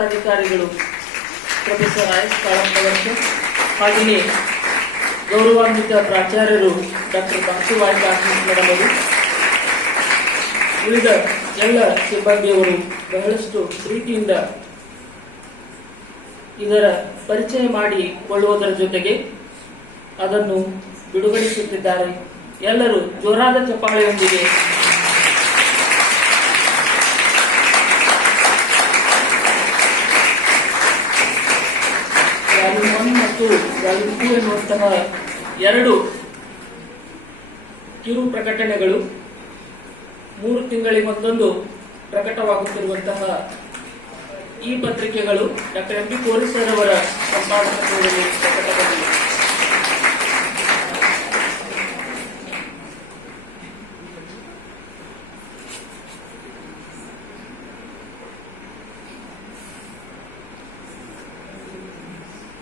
ಅಧಿಕಾರಿಗಳು ಪ್ರೊಫೆಸರ್ ಆಯಸ್ ಕಾಳಪ್ಪವರ್ಷ ಹಾಗೆಯೇ ಗೌರವಾನ್ವಿತ ಪ್ರಾಚಾರ್ಯರು ಡಾಕ್ಟರ್ ಭಕ್ತಿವಾಯ್ ಮೇಡಮ್ ಅವರು, ಉಳಿದ ಎಲ್ಲ ಸಿಬ್ಬಂದಿಯವರು ಬಹಳಷ್ಟು ಪ್ರೀತಿಯಿಂದ ಇದರ ಪರಿಚಯ ಮಾಡಿಕೊಳ್ಳುವುದರ ಜೊತೆಗೆ ಅದನ್ನು ಬಿಡುಗಡೆಸುತ್ತಿದ್ದಾರೆ. ಎಲ್ಲರೂ ಜೋರಾದ ಚಪ್ಪಾಳೆಯೊಂದಿಗೆ ವ್ಯಾಲ್ಯೂಮ್ 1 ಮತ್ತು ವ್ಯಾಲ್ಯೂಮ್ 2 ಎನ್ನುವಂತಹ ಎರಡು ಕಿರು ಪ್ರಕಟಣೆಗಳು 3 ತಿಂಗಳಿಗೊಂದೊಂದು ಪ್ರಕಟವಾಗುತ್ತಿರುವಂತಹ ಈ ಪತ್ರಿಕೆಗಳು ಡಾಕ್ಟರ್ ಎಂ ಪಿ ಪೊಲೀಸರವರ ಸಂಪಾದಕತ್ವದಲ್ಲಿ ಪ್ರಕಟಗೊಂಡಿವೆ.